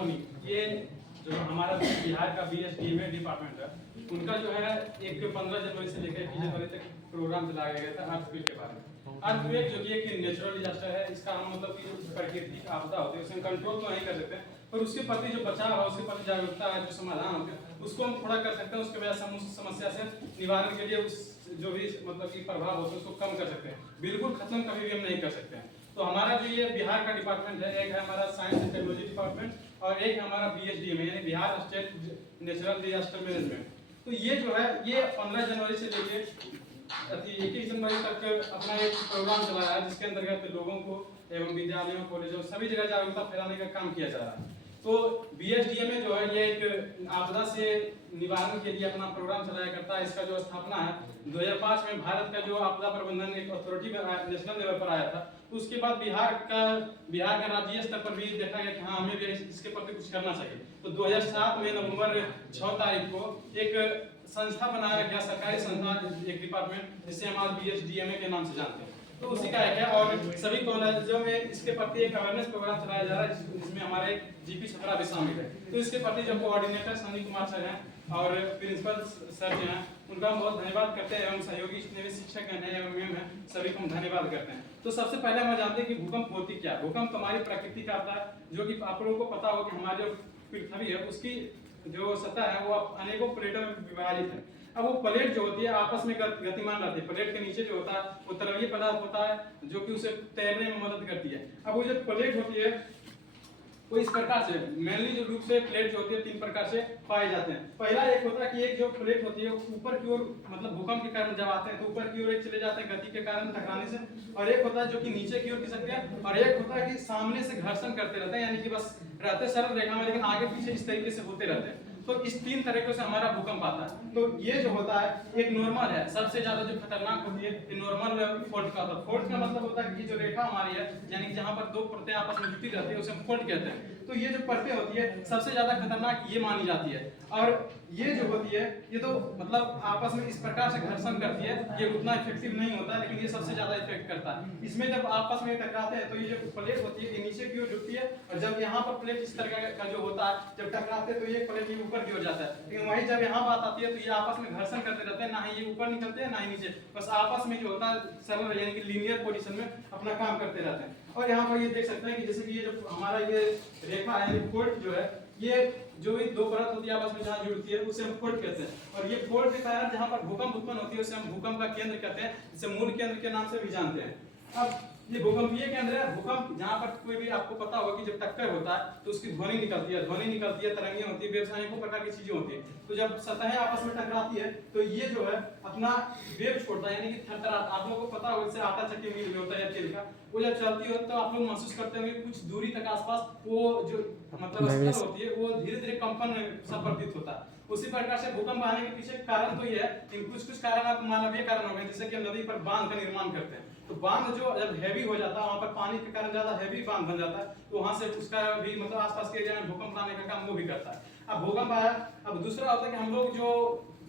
Warning. ये जो हमारा बिहार का BSDMA डिपार्टमेंट है, उनका जो है एक 15 जनवरी से लेकर 21 जनवरी तक प्रोग्राम चलाया गया था अर्थक्वेक के बारे में। अर्थक्वेक जो कि एक नेचुरल डिजास्टर है, इसका हम मतलब कि जो प्राकृतिक आपदा होती है उसे कंट्रोल तो नहीं कर सकते, पर उसके प्रति जो बचाव है, उसके प्रति जागरूकता है, जो समाधान होते हैं उसको हम थोड़ा कर सकते हैं। उसके वजह से हम उस समस्या से निवारण के लिए उस जो भी मतलब कि प्रभाव होता है उसको कम कर सकते हैं। बिल्कुल खत्म कभी भी हम नहीं कर सकते हैं। तो हमारा जो ये बिहार का डिपार्टमेंट है, एक है हमारा साइंस एंड टेक्नोलॉजी डिपार्टमेंट और एक हमारा BSDMA यानी Bihar state natural disaster management. तो ये जो है ये 15 जनवरी से लेके 21 जनवरी तक अपना एक प्रोग्राम चलाया है, जिसके अंतर्गत लोगों को एवं विद्यालयों, कॉलेजों, सभी जगह जागरूकता फैलाने का काम किया जा रहा है। तो BSDMA जो है ये एक आपदा से निवारण के लिए अपना प्रोग्राम चलाया करता है। इसका जो स्थापना है 2005 में भारत का जो आपदा प्रबंधन एक अथॉरिटी नेशनल लेवल पर आया था। उसके बाद बिहार का राज्य स्तर पर भी देखा गया कि हाँ हमें भी इसके प्रति कुछ करना चाहिए। तो 2007 में नवंबर 6 तारीख को एक संस्था बनाया गया, सरकारी संस्था, एक डिपार्टमेंट, जिसे हम आज BSDMA के नाम से जानते हैं। तो उसी का एक है और सभी कॉलेजों में इसके प्रति एक अवेयरनेस प्रोग्राम चलाया जा रहा है, जिसमें हमारे GP छपरा भी शामिल है। तो इसके प्रति जो कोऑर्डिनेटर सनी कुमार सर हैं और प्रिंसिपल सर जो हैं, उनका हम बहुत धन्यवाद करते हैं एवं सहयोगी जितने भी शिक्षक हैं एवं मैम हैं, सभी को हम धन्यवाद करते हैं। तो सबसे पहले हम जानते हैं कि भूकंप होती क्या है। भूकंप हमारी प्रकृति का आता है, जो कि आप लोगों को पता हो कि हमारी जो पृथ्वी है उसकी जो सतह है वो अनेकों प्लेटों में विभाजित है। अब वो प्लेट जो होती है आपस में गतिमान रहती है। प्लेट के नीचे जो होता है वो तरलीय पदार्थ होता है जो कि उसे तैरने में मदद करती है। अब वो जो प्लेट होती है वो इस प्रकार से मेनली जो रूप से प्लेट जो होती है 3 प्रकार से पाए जाते हैं। पहला एक होता है कि एक जो प्लेट होती है ऊपर की ओर मतलब भूकंप के कारण जब आते हैं तो ऊपर की ओर एक चले जाते हैं गति के कारण टकराने से, और एक होता है जो कि नीचे की ओर खिसकते हैं, और एक होता है कि सामने से घर्षण करते रहते हैं, यानी कि बस रहते सरल रेखा में लेकिन आगे पीछे इस तरीके से होते रहते हैं। तो इस 3 तरीकों से हमारा भूकंप आता है। तो ये जो होता है एक नॉर्मल है, सबसे ज्यादा जो खतरनाक होती है ये नॉर्मल फॉल्ट का होता है। फॉल्ट का मतलब होता है कि जो रेखा हमारी है यानी जहां पर 2 परतें आपस में जुटी रहती है उसे हम फॉल्ट कहते हैं। तो ये जो परतें होती है सबसे ज्यादा खतरनाक ये मानी जाती है, और ये जो होती है ये तो मतलब आपस में इस प्रकार से घर्षण करती है, ये उतना इफेक्टिव नहीं होता है लेकिन ये सबसे ज्यादा इफेक्ट करता है। इसमें जब आपस में टकराते हैं तो ये जो प्लेट होती है ये नीचे की ओर झुकती है, और जब यहाँ पर प्लेट इस तरह का जो होता है जब टकराते हैं तो ये प्लेट ऊपर की ओर जाता है, लेकिन वहीं जब यहाँ बात आती है तो ये आपस में घर्षण करते रहते हैं, ना ही ये ऊपर निकलते हैं ना ही नीचे, बस आपस में जो होता है सरल यानी कि लीनियर पोजीशन में अपना काम करते रहते हैं। और यहाँ पर ये देख सकते हैं कि जैसे कि ये जो हमारा ये रेखा है यानी फोल्ट जो है, ये जो भी 2 परत होती है आपस में जहाँ जुड़ती है उसे हम फोल्ट कहते हैं, और ये फोल्ट के कारण जहाँ पर भूकंप उत्पन्न होती है उसे हम भूकंप का केंद्र कहते हैं, जिसे मूल केंद्र के नाम से भी जानते हैं। अब ये भूकंपीय केंद्र है। भूकंप जहाँ पर कोई भी आपको पता होगा कि जब टक्कर होता है तो उसकी ध्वनि निकलती है, तरंगें होती है, वेव्स अनेकों प्रकार की चीजें होती है। तो जब सतहें आपस में टकराती है तो ये जो है अपना वेव छोड़ता है, यानी कि थरथराता। आप लोगों को पता होगा जैसे आटा चक्की मिल होता है तेल का, वो जब चलती हो तो आप लोग महसूस करते होंगे कुछ दूरी तक आसपास वो जो मतलब स्थल होती है वो धीरे धीरे कंपन सा प्रतीत होता है। उसी प्रकार से भूकंप आने के पीछे कारण तो ये है, लेकिन कुछ कारण आप मानवीय कारण हो गए, जैसे कि नदी पर बांध का निर्माण करते हैं तो बांध जो जब हैवी हो जाता है वहां पर पानी के कारण ज्यादा हैवी बांध बन जाता है, तो वहां से उसका भी मतलब आसपास के एरिया में भूकंप लाने का काम वो भी करता है। अब भूकंप आया, अब दूसरा होता है कि हम लोग जो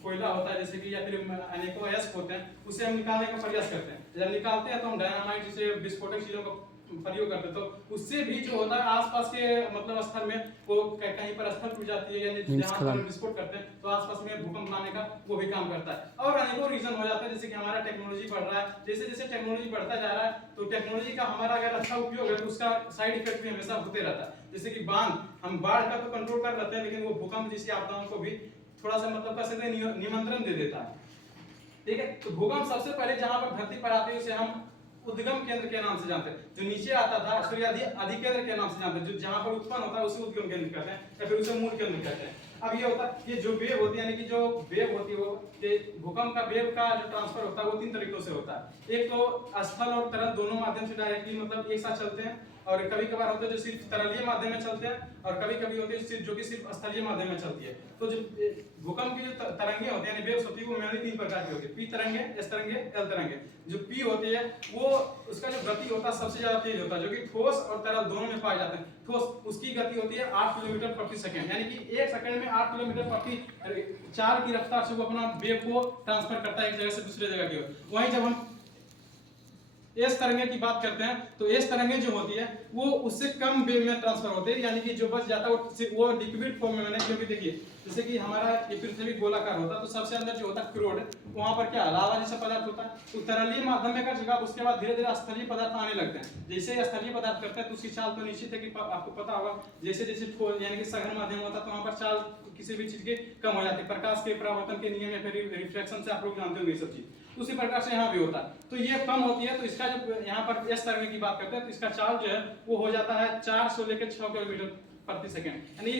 कोयला होता है जैसे कि या फिर अनेकों अयस्क होते हैं उसे हम निकालने का प्रयास करते हैं। जब निकालते हैं तो हम डायनामाइट जैसे विस्फोटक चीजों का प्रयोग करते हैं, तो उससे भी जो होता है आसपास के मतलब स्थल में वो कहीं पर स्थल टूट जाती है, यानी जहां पर विस्फोट करते हैं तो आसपास में भूकंप लाने का वो भी काम करता है। और अनेकों रीजन हो जाते हैं, जैसे कि हमारा टेक्नोलॉजी बढ़ रहा है, जैसे जैसे टेक्नोलॉजी बढ़ता जा रहा है तो टेक्नोलॉजी का हमारा अगर अच्छा उपयोग है तो उसका साइड इफेक्ट भी हमेशा होते रहता है। जैसे कि बांध, हम बाढ़ का तो कंट्रोल कर लेते हैं लेकिन वो भूकंप जैसी आपदाओं को भी थोड़ा सा मतलब कर सकते हैं निमंत्रण दे देता है। ठीक है, तो भूकंप सबसे पहले जहां पर धरती पर आते हैं उसे हम उद्गम केंद्र के नाम से जानते हैं। जो नीचे आता था सूर्य अधिकेंद्र के नाम से जानते हैं, जो जहां पर उत्पन्न होता है उसे उद्गम केंद्र कहते हैं या फिर उसे मूल केंद्र कहते हैं। अब ये होता है ये जो वेव होती है यानी कि जो वेव होती है वो भूकंप का वेव का जो ट्रांसफर होता है वो 3 तरीकों से होता है। एक तो स्थल और तरल दोनों माध्यम से डायरेक्टली मतलब एक साथ चलते हैं, और कभी कभार होते हैं जो सिर्फ तरलीय माध्यम में चलते हैं, और कभी कभी होते हैं जो कि सिर्फ स्थलीय माध्यम में चलती है। तो जो भूकंप की जो तरंगे होती है यानी वेव्स होती है वो मेनली 3 प्रकार की होती है, पी तरंगे, एस तरंगे, एल तरंगे। जो पी होती है वो उसका जो गति होता है सबसे ज्यादा तेज होता है, जो कि ठोस और तरल दोनों में पाए जाते हैं। ठोस उसकी गति होती है 8 किलोमीटर प्रति सेकंड, यानी कि 1 सेकंड में 8 किलोमीटर प्रति 4 की रफ्तार से वो अपना वेव को ट्रांसफर करता है एक जगह से दूसरे जगह की ओर। वहीं जब हम एस तरंगे की बात करते हैं तो एस तरंगे जो होती है वो उससे कम वेव में ट्रांसफर होते हैं, यानी कि जो बच जाता है वो लिक्विड फॉर्म में बने। क्योंकि देखिए जैसे कि हमारा ये पृथ्वी गोलाकार होता है तो सबसे अंदर जो होता है क्रोड, वहां पर क्या लावा जैसा पदार्थ होता है, तो तरलीय माध्यम में कर जगह उसके बाद धीरे धीरे स्थलीय पदार्थ आने लगते हैं। जैसे ही स्थलीय पदार्थ करते हैं तो उसकी चाल तो निश्चित है कि आपको पता होगा, जैसे जैसे यानी कि सघन माध्यम होता है तो वहां पर चाल किसी भी चीज के कम हो जाती है, प्रकाश के परावर्तन के नियम या फिर रिफ्लेक्शन से आप लोग जानते होंगे ये सब चीज। उसी प्रकार से यहाँ भी होता है, तो ये कम होती है। तो इसका जो यहाँ पर एस तरंगे की बात करते हैं तो इसका चाल जो है वो हो जाता है 400 लेकर 6 किलोमीटर प्रति सेकंड, यानी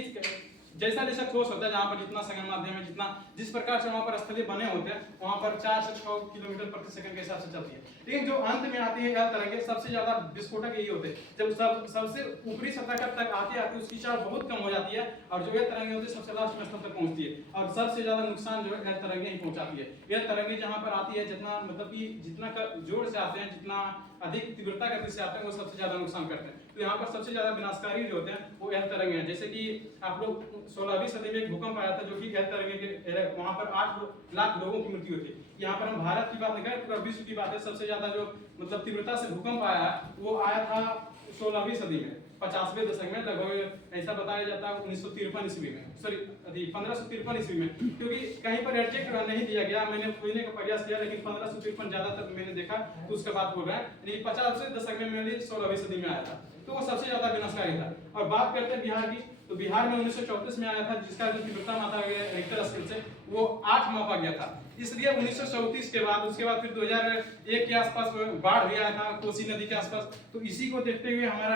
जैसा जैसा ठोस होता है, जहाँ पर जितना सघन माध्यम है, जितना जिस प्रकार से वहाँ पर स्थलीय बने होते हैं, वहाँ पर 4 से 6 किलोमीटर प्रति सेकंड के हिसाब से चलती है। लेकिन जो अंत में आती है एल तरंगे, सबसे ज्यादा विस्फोटक यही होते हैं, जब सबसे ऊपरी सतह तक आती है उसकी चाल बहुत कम हो जाती है, और जो एल तरंगे होती है सबसे लास्ट में स्तर तक पहुंचती है, और सबसे ज्यादा नुकसान जो है एल तरंगे ही पहुंचाती है। एल तरंगे जहाँ पर आती है, जितना मतलब कि जितना जोर से आते हैं, जितना अधिक तीव्रता गति से आते हैं, वो सबसे ज्यादा नुकसान करते हैं। तो यहाँ पर सबसे ज्यादा विनाशकारी जो होते हैं वो एल तरंगे हैं। जैसे कि आप लोग 16वीं सदी में एक भूकंप आया था जो कि एल तरंगे के, वहां पर 8 लाख लोगों की मृत्यु हुई थी। यहाँ पर हम भारत की बात नहीं करें, पूरा विश्व की बात है, सबसे ज्यादा जो मतलब तीव्रता से भूकंप आया वो आया था 16वीं सदी में, 50वें दशक में, लगभग ऐसा बताया जाता है 1953 ईस्वी में, सॉरी 1553 ईस्वी में, क्योंकि कहीं पर एडजेक्ट नहीं दिया गया, मैंने खोजने का प्रयास किया लेकिन 1553 ज्यादातर मैंने देखा तो उसका बात बोल रहा है, 50वें दशक में मेरे 16वीं सदी में आया था, तो वो सबसे ज्यादा विनाशकारी था। और बात करते हैं बिहार की, तो बिहार में 1934 में आया था, जिसका जो तीव्रता मापा गया रिक्टर स्केल से वो 8 मापा गया था। इसलिए 1934 के बाद उसके बाद फिर 2001 के आसपास बाढ़ भी आया था कोसी नदी के आसपास। तो इसी को देखते हुए हमारा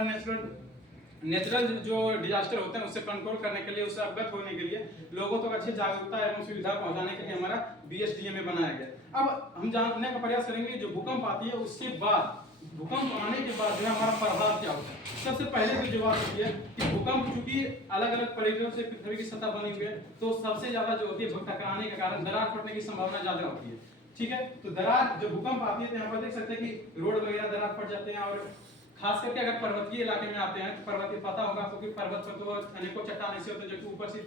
नेचुरल जो डिजास्टर होते हैं उससे कंट्रोल करने के लिए, उससे अवगत होने के लिए, लोगों तक अच्छी जागरूकता एवं सुविधा पहुंचाने के लिए हमारा बीएसडीएमए बनाया गया। अब हम जानने का प्रयास करेंगे जो भूकंप आती है उसके बाद, भूकंप आने के बाद जो हमारा प्रभाव क्या होता है। सबसे पहले तो जवाब होती है कि भूकंप चूंकि अलग अलग परियों से पृथ्वी की सतह बनी हुई है, तो सबसे ज्यादा जो होती है टकराने के कारण दरार फटने की संभावना ज्यादा होती है। ठीक है, तो दरार जब भूकंप आती है तो यहाँ पर देख सकते हैं कि रोड वगैरह दरार फट जाते हैं, और खास करके अगर पर्वतीय इलाके में आते हैं तो पर्वतीय पता होगा क्योंकि पर्वत पर तो अनेकों चट्टान ऐसे होते हैं जो कि ऊपर से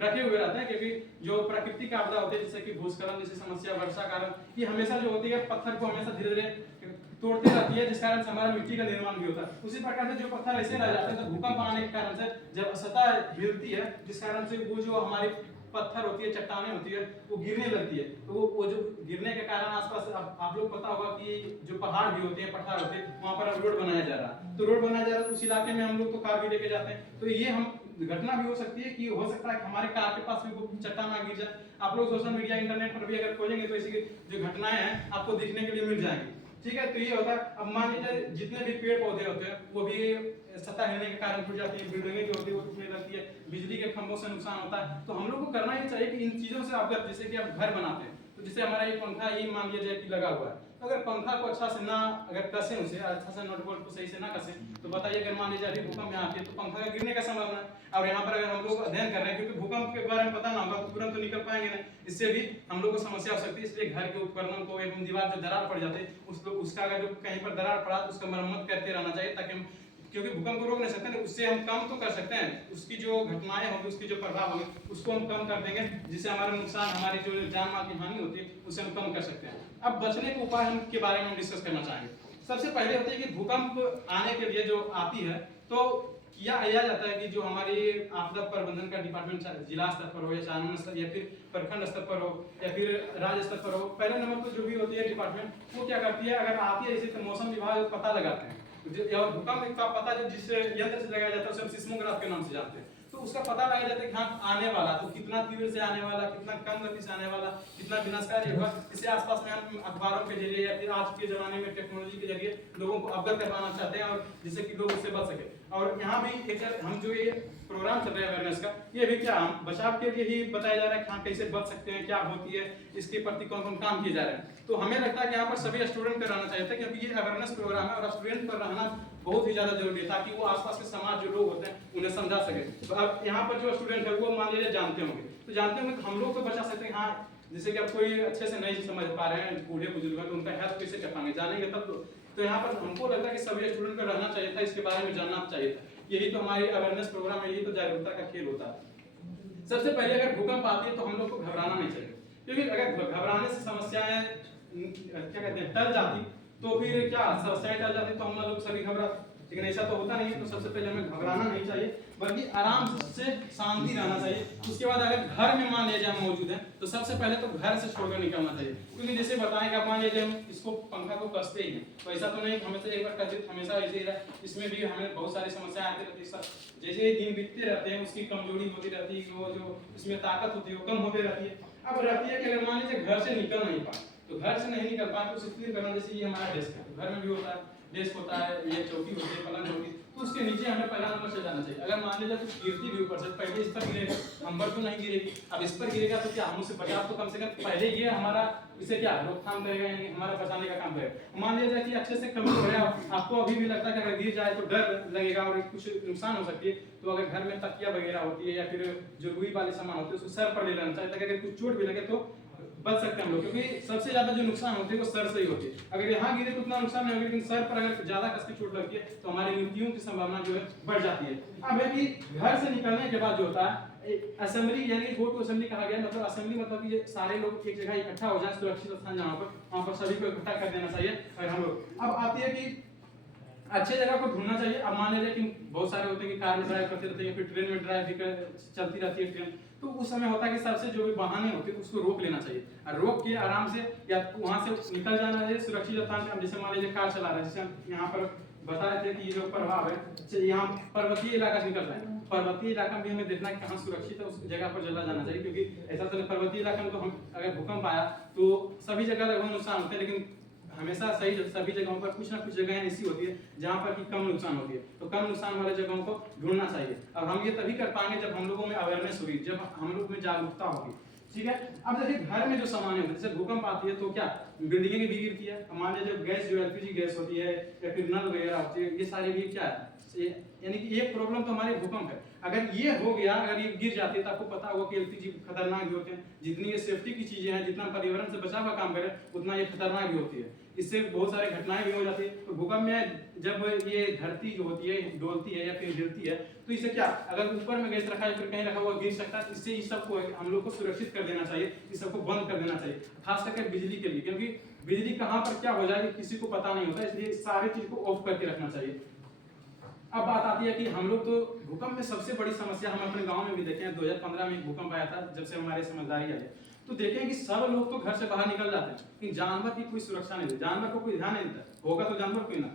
रखे हुए रहते हैं, क्योंकि जो प्राकृतिक आपदा होती है जैसे कि भूस्खलन जैसी समस्या, वर्षा कारण, ये हमेशा जो होती है पत्थर को हमेशा धीरे धीरे तोड़ती रहती है, जिस कारण से हमारा मिट्टी का निर्माण भी होता है। उसी प्रकार से जो पत्थर ऐसे रह जाते हैं तो भूकंप आने के कारण से जब सतह हिलती है, जिस कारण से वो जो हमारी पत्थर होती है, चट्टानें होती है, वो गिरने लगती है। तो वो जो गिरने के कारण आसपास आप लोग पता होगा कि जो पहाड़ भी होते हैं, पठार होते हैं, वहां पर रोड बनाया जा रहा है, तो रोड बनाया जा रहा है तो उस इलाके में हम लोग तो कार भी लेके जाते हैं, तो ये हम घटना भी हो सकती है कि हो सकता है कि हमारे कार के पास भी चट्टान आ गिर जाए। आप लोग सोशल मीडिया इंटरनेट पर भी अगर खोजेंगे तो ऐसी जो घटनाएं हैं आपको देखने के लिए मिल जाएंगी। ठीक है, तो ये होता है। अब मान लीजिए जितने भी पेड़ पौधे होते हैं वो भी सतह हिलने के कारण टूट जाती है, बिल्डिंगें जो होती है वो टूटने लगती है, बिजली के खंभों से नुकसान होता है। तो हम लोग को करना ये चाहिए कि इन चीजों से अवगत, जैसे कि आप घर बनाते हैं तो जैसे हमारा ये पंखा ये मान लिया जाए कि लगा हुआ है, तो अगर पंखा को अच्छा से ना अगर कसें, उसे अच्छा से नट बोल्ट को सही से ना कसें, तो बताइए अगर मान लीजिए भूकंप यहाँ आती है तो पंखा का गिरने का संभावना है। और यहाँ पर अगर हम लोग अध्ययन कर रहे हैं, क्योंकि भूकंप के बारे में पता ना होगा तो तुरंत तो निकल पाएंगे नहीं, इससे भी हम लोग को समस्या हो सकती है। इसलिए घर के उपकरणों को एवं दीवार जो दरार पड़ जाते हैं उसका अगर जो कहीं पर दरार पड़ा तो उसका मरम्मत करते रहना चाहिए, ताकि हम, क्योंकि भूकंप को रोक नहीं सकते, उससे हम कम तो कर सकते हैं, उसकी जो घटनाएं होंगी, उसकी जो प्रभाव होंगे उसको हम कम कर देंगे, जिससे हमारा नुकसान, हमारी जो जान माल की हानि होती है उसे हम कम कर सकते हैं। अब बचने के उपाय हम के बारे में हम डिस्कस करना चाहेंगे। सबसे पहले होती है कि भूकंप आने के लिए जो आती है तो किया जाता है कि जो हमारी आपदा प्रबंधन का डिपार्टमेंट जिला स्तर पर हो या शासन स्तर या फिर प्रखंड स्तर पर हो या फिर राज्य स्तर पर हो, पहले नंबर पर जो भी होती है डिपार्टमेंट वो क्या करती है, अगर आती है इसी तो मौसम विभाग पता लगाते हैं, और भूकंप का पता जो जिस यंत्र से लगाया जाता है उसे हम सिस्मोग्राफ के नाम से जानते हैं, तो उसका पता लगाया जाता है कि हाँ आने वाला, तो कितना तीव्र से आने वाला, कितना कम गति से आने वाला, कितना विनाशकारी होगा। इससे आसपास में हम अखबारों के जरिए या फिर आज के जमाने में टेक्नोलॉजी के जरिए लोगों को अवगत करवाना चाहते हैं, और जिससे कि लोग उससे बच सके। और यहाँ भी एक हम जो ये प्रोग्राम चल रहा है अवेयरनेस का, ये भी क्या हम बचाव के लिए ही बताया जा रहा है कि हाँ कैसे बच सकते हैं, क्या होती है, इसके प्रति कौन कौन काम किए जा रहे हैं। तो हमें लगता है कि यहाँ पर सभी स्टूडेंट पर रहना चाहिए था, क्योंकि ये अवेयरनेस प्रोग्राम है और स्टूडेंट पर रहना बहुत ही ज्यादा जरूरी है, ताकि वो आसपास के समाज जो लोग होते हैं उन्हें समझा सके। तो अब यहाँ पर जो स्टूडेंट है वो मान लीजिए जानते होंगे, तो जानते होंगे हम लोग तो बचा सकते हैं। हाँ, जैसे कि अब कोई अच्छे से नहीं समझ पा रहे हैं, बूढ़े बुजुर्ग हैं, तो उनका हेल्प कैसे कर पाएंगे, जानेंगे तब तो यहाँ पर हमको लगता है कि सभी स्टूडेंट को रहना चाहिए था, इसके बारे में जानना चाहिए था। यही तो हमारी अवेयरनेस प्रोग्राम है, यही तो जागरूकता का खेल होता है। सबसे पहले अगर भूकंप आती है तो हम लोग को घबराना नहीं चाहिए, क्योंकि अगर घबराने से समस्याएं क्या कहते हैं टल जाती तो फिर क्या साइड आ जाती तो हम लोग सभी घबराते, लेकिन ऐसा तो होता नहीं है। तो सबसे पहले हमें घबराना नहीं चाहिए, बल्कि आराम से शांति रहना चाहिए। उसके बाद अगर घर में मान लीजिए हम मौजूद हैं तो सबसे पहले तो घर से छोड़कर निकलना चाहिए, क्योंकि जैसे बताएं कि मान लीजिए हम इसको पंखा को कसते ही हैं तो ऐसा तो नहीं हमेशा एक बार कसते हमेशा ऐसे ही रहा। इसमें भी हमें बहुत सारी समस्याएं आती रहती है, जैसे दिन बीतते रहते हैं उसकी कमजोरी होती रहती है, वो जो इसमें ताकत होती है वो कम होती रहती है। अब रहती है कि अगर मान लीजिए घर से निकल नहीं पाए, तो घर से नहीं निकल पाए तो उसे क्लियर करना, जैसे ये हमारा डेस्क है, घर में भी होता है, डेस्क होता है, ये चौकी होती है, पलंग होती है, तो उसके नीचे हमें पहला नंबर से जाना चाहिए। अगर मान लीजिए कुछ गिरती भी ऊपर से, पहले इस पर गिरेगा, नंबर तो नहीं गिरेगी, अब इस पर गिरेगा तो क्या हम उससे बचाव तो कम से कम पहले ये हमारा इसे क्या रोकथाम करेगा, यानी हमारा बचाने का काम करेगा। मान लिया जाए कि अच्छे से कमजोर है, आपको अभी भी लगता है कि अगर गिर जाए तो डर लगेगा और कुछ नुकसान हो सकती है, तो अगर घर में तकिया वगैरह होती है या फिर जो रुई वाले सामान होते हैं उसको सर पर ले लेना चाहिए, ताकि अगर कुछ चोट भी लगे तो बच सकते हैं हम लोग, क्योंकि सबसे ज्यादा जो नुकसान होते हैं वो सर से ही होती है। अगर यहाँ गिरे तो उतना नुकसान नहीं होगा, लेकिन सर पर अगर ज्यादा कस की चोट लगती है तो हमारी मृत्यु की संभावना जो है बढ़ जाती है। अब है कि घर से निकलने के बाद जो होता है असेंबली, यानी गो टू असेंबली कहा गया, मतलब असेंबली मतलब कि सारे लोग एक जगह इकट्ठा हो जाए, सुरक्षित स्थान जहाँ पर, वहाँ पर सभी को इकट्ठा कर देना चाहिए। और हम लोग अब आती है कि अच्छे जगह को ढूंढना चाहिए। अब मान लीजिए कि बहुत सारे होते हैं कि कार में ड्राइव करते रहते हैं, फिर ट्रेन में ड्राइव भी चलती रहती है ट्रेन, तो उस समय होता है कि सबसे जो भी वाहन होते हैं उसको रोक लेना चाहिए, और रोक के आराम से या वहां से निकल जाना चाहिए सुरक्षित स्थान पे। जैसे मान लीजिए कार चला रहे हैं, जैसे हम यहाँ पर बता रहे थे कि ये जो प्रभाव है यहाँ पर्वतीय इलाका से निकल रहा है, पर्वतीय इलाका में भी हमें देखना है कहाँ सुरक्षित है, उस जगह पर जल्द जाना चाहिए, क्योंकि ऐसा तो पर्वतीय इलाका में तो हम अगर भूकंप आया तो सभी जगह लगभग नुकसान होते हैं, लेकिन हमेशा सही सभी जगहों पर कुछ ना कुछ जगह ऐसी होती है जहाँ पर कि कम नुकसान होती है, तो कम नुकसान वाले जगहों को ढूंढना चाहिए। और हम ये तभी कर पाएंगे जब हम लोगों में अवेयरनेस होगी, जब हम लोग में जागरूकता होगी। ठीक है, अब देखिए घर में जो सामान है, जैसे भूकंप आती है तो क्या बिल्डिंगें भी गिरती है, मान लीजिए गैस जो एलपीजी गैस होती है या फिर नल वगैरह होती है, ये सारी भी क्या है, यानी कि एक प्रॉब्लम तो हमारी भूकंप है। अगर ये हो गया, अगर ये गिर जाती है तो आपको पता होगा कि एलपीजी खतरनाक भी होते हैं, जितनी ये सेफ्टी की चीजें हैं, जितना पर्यावरण से बचाव का काम करे उतना ये खतरनाक भी होती है, इससे बहुत सारी घटनाएं भी हो जाती है। तो भूकंप में जब ये धरती जो होती है डोलती है या फिर गिरती है, तो इसे क्या अगर ऊपर में गैस रखा है फिर कहीं रखा हुआ गिर सकता है, इससे इस सबको हम लोग को सुरक्षित कर देना चाहिए, इस सबको बंद कर देना चाहिए, खास करके बिजली के लिए, क्योंकि बिजली कहाँ पर क्या हो जाए किसी को पता नहीं होता, इसलिए सारी चीज को ऑफ करके रखना चाहिए। अब बात आती है कि हम लोग तो भूकंप में सबसे बड़ी समस्या हम अपने गांव में भी देखे हैं, 2015 में एक भूकंप आया था, जब से हमारे समझदारी आई तो देखें कि सब लोग तो घर से बाहर निकल जाते हैं, लेकिन जानवर की कोई सुरक्षा नहीं, जानवर को कोई ध्यान नहीं देता, होगा तो जानवर कोई ना,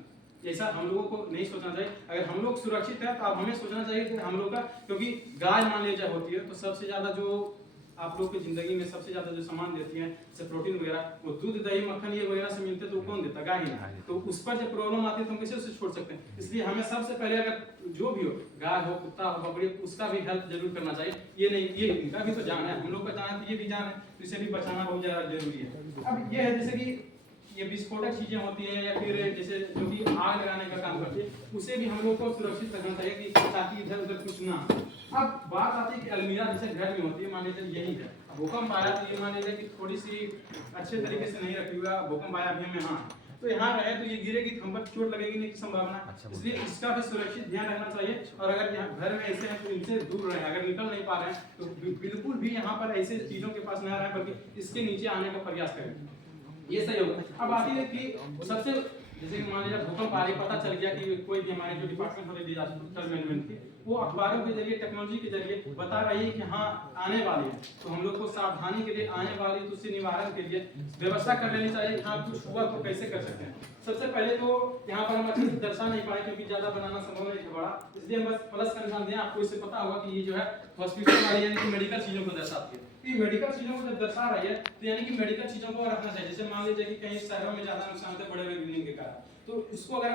ऐसा हम लोगों को नहीं सोचना चाहिए। अगर हम लोग सुरक्षित है तो अब हमें सोचना चाहिए कि हम लोग का, क्योंकि गाय मान लीजिए होती है तो सबसे ज्यादा जो आप लोग की जिंदगी में सबसे ज्यादा जो सामान देती है जैसे प्रोटीन वगैरह, वो दूध दही मक्खन ये वगैरह से मिलते तो कौन देता, गाय ही ना, तो उस पर जब प्रॉब्लम आती है तो हम कैसे उसे छोड़ सकते हैं। इसलिए हमें सबसे पहले अगर जो भी हो, गाय हो कुत्ता हो बकरी, उसका भी हेल्प जरूर करना चाहिए। ये नहीं, ये इनका भी तो जान है, हम लोग का जान है तो ये भी जान है, तो इसे भी बचाना बहुत ज्यादा जरूरी है। अब ये है जैसे कि ये विस्फोटक चीजें होती हैं या फिर जैसे जो कि आग लगाने का काम करती है, उसे भी हम लोग को सुरक्षित रखना चाहिए कि ताकि इधर उधर कुछ ना। अब बात आती है कि अलमीरा जैसे घर में होती है, मान लीजिए यही है, भूकंप आया तो ये मान लीजिए कि थोड़ी सी अच्छे तरीके से नहीं रखी हुआ, भूकंप आया भी हमें यहाँ तो यहाँ रहे तो ये गिरेगी तो हम पर चोट लगेगी नहीं की संभावना, इसलिए इसका भी सुरक्षित ध्यान रखना चाहिए। और अगर यहाँ घर में ऐसे हैं तो इनसे दूर रहें, अगर निकल नहीं पा रहे हैं तो बिल्कुल भी यहाँ पर ऐसे चीजों के पास न रहें, बल्कि इसके नीचे आने का प्रयास करें, ये सही होगा। अब आती है कि सबसे जैसे मान लीजिए भूकंप आ रही, पता चल गया कि कोई भी हमारे जो डिपार्टमेंट हो रही डिजास्टर मैनेजमेंट की, वो अखबारों के जरिए टेक्नोलॉजी के जरिए बता रही है कि हाँ आने वाली है, तो हम लोग को सावधानी के लिए आने वाली तो उससे निवारण के लिए व्यवस्था कर लेनी चाहिए। हाँ कुछ हुआ तो कैसे कर सकते हैं, सबसे पहले तो यहाँ पर हम अच्छे से दर्शा नहीं पाए क्योंकि ज्यादा बनाना संभव नहीं है बड़ा, इसलिए हम बस प्लस का निशान दें। आपको इससे पता होगा कि ये जो है हॉस्पिटल वाली यानी कि मेडिकल चीजों को दर्शाती है, ये मेडिकल चीजों को जब दर्शा रही है तो यानी कि मेडिकल चीजों को रखना चाहिए। जैसे मान लीजिए कि कहीं शहरों में ज्यादा नुकसान होता है बड़े बड़े बिल्डिंग के कारण, तो इसको अगर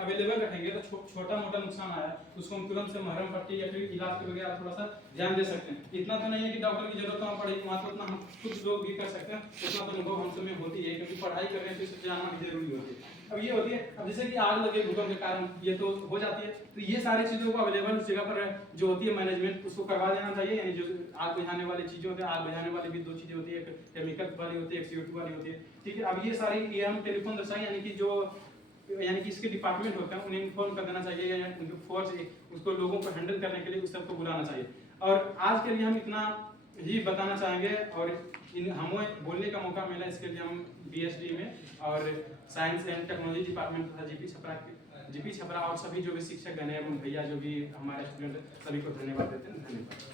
अवेलेबल रखेंगे तो छोटा मोटा नुकसान आया उसको हम तुरंत से मरहम पट्टी या फिर इलाज के वगैरह थोड़ा सा ध्यान दे सकते हैं। इतना तो नहीं है कि डॉक्टर की जरूरत ना पड़ेगी, वहाँ तो उतना हम कुछ लोग भी कर सकते हैं, उतना तो अनुभव हम सब में होती है क्योंकि पढ़ाई कर रहे हैं तो इसे जानना भी जरूरी होती है। अब ये होती है, अब जैसे कि आग लगे भूकंप के कारण ये तो हो जाती है, तो ये सारी चीजों को अवेलेबल उस जगह पर जो होती है मैनेजमेंट उसको करवा देना चाहिए। यानी जो आग बुझाने वाली चीजें होती है, आग बुझाने वाली भी दो चीजें होती है, एक केमिकल वाली होती है, एक CO2 वाली होती है, ठीक है। अब ये सारी EM टेलीफोन दर्शाई यानी कि जो यानी कि इसके डिपार्टमेंट होते हैं उन्हें इन्फॉर्म कर देना चाहिए, या उनके फोर्स उसको लोगों को हैंडल करने के लिए उस सबको बुलाना चाहिए। और आज के लिए हम इतना ही बताना चाहेंगे, और हमें बोलने का मौका मिला, इसके लिए हम BSD में और साइंस एंड टेक्नोलॉजी डिपार्टमेंट तथा जीपी छपरा और सभी जो भी शिक्षक गण हैं एवं भैया जो भी हमारे स्टूडेंट सभी को धन्यवाद देते हैं। धन्यवाद।